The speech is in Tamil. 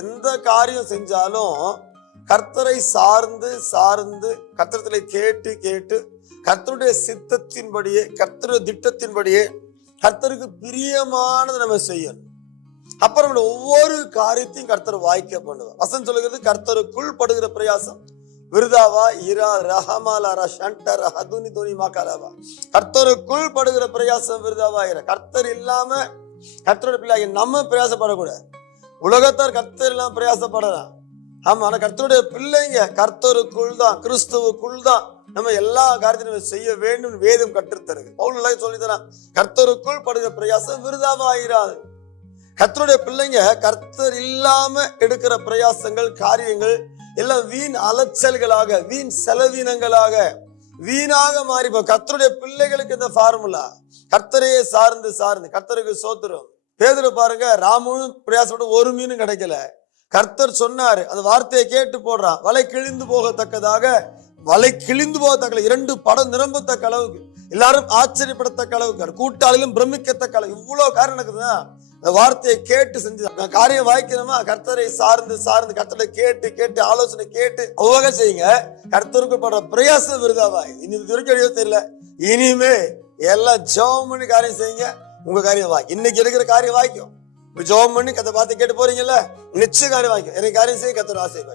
எந்த காரியம் செஞ்சாலும் கர்த்தரை சார்ந்து சார்ந்து கர்த்தரத்திலே கேட்டு கேட்டு கர்த்தருடைய சித்தத்தின்படியே கர்த்தருடைய திட்டத்தின்படியே கர்த்தருக்கு பிரியமானதை நம்ம செய்யணும். அப்புறம் ஒவ்வொரு காரியத்தையும் கர்த்தர் வாய்க்க பண்ணுவார். வசனம் சொல்லுகிறது, கர்த்தருக்குள் படுகிற பிரயாசம் விருதாவா இரா ரஹமாலா ஷண்டர் ஹதுனி தோனி மாகாலாவா. கர்த்தருக்குள் படுகிற பிரயாசம் விருதாவா இரா. கர்த்தர் இல்லாம கர்த்தரோட பிள்ளைங்க நம்ம பிரயாசப்படக்கூடாது. உலகத்தார் கர்த்தர் இல்லாம பிரயாசப்படலாம். ஆமா, ஆனா கர்த்தருடைய பிள்ளைங்க கர்த்தருக்குள் தான், கிறிஸ்துவுக்குள் தான் நம்ம எல்லா காரியத்தையும் செய்ய வேண்டும். வேதம் கற்றுத்தருது. பவுல் சொல்லித்தரான், கர்த்தருக்குள் படுகிற பிரயாசம் விருதாவா இராது. கர்த்தருடைய பிள்ளைங்க கர்த்தர் இல்லாம எடுக்கிற பிரயாசங்கள் காரியங்கள் எல்லாம் வீண் அலைச்சல்களாக வீண் செலவினங்களாக வீணாக மாறி. கர்த்தருடைய பிள்ளைகளுக்கு இந்த ஃபார்முலா கர்த்தரையே சார்ந்து சார்ந்து கர்த்தருக்கு சோத்திரம். பேதுரு பாருங்க, ராமும் பிரயாசப்பட்டு ஒரு மீனும் கிடைக்கல. கர்த்தர் சொன்னாரு, அந்த வார்த்தையை கேட்டு போடுறான். வலை கிழிந்து போகத்தக்கதாக 2 படம் நிரம்பத்தக்க அளவுக்கு, எல்லாரும் ஆச்சரியப்படத்தக்க அளவுக்கு, கூட்டாளிலும் பிரமிக்கத்தக்க அளவுக்கு இவ்வளவு காரணம் இருக்குதுன்னா அந்த வார்த்தையை கேட்டு செஞ்சு காரியம் வாய்க்கணுமா? கர்த்தரை சார்ந்து சார்ந்து கர்த்தரை கேட்டு கேட்டு ஆலோசனை கேட்டு அவ்வளவு செய்யுங்க. கர்த்தருக்கு படுற பிரயாசம் விருதாவாய். இனி வரைக்கும் தெரியல, இனிமே எல்லாம் ஜெபம் பண்ணி காரியம் செய்யுங்க. உங்க காரியம் வாய். இன்னைக்கு இருக்கிற காரியம் வாய்க்கும். ஜெபம் பண்ணி கத்தை பார்த்து கேட்டு போறீங்கல்ல, நிச்சய காரியம் வாய்க்கும். எனக்கு காரியம் செய்ய கர்த்தர் ஆசைப்பார்.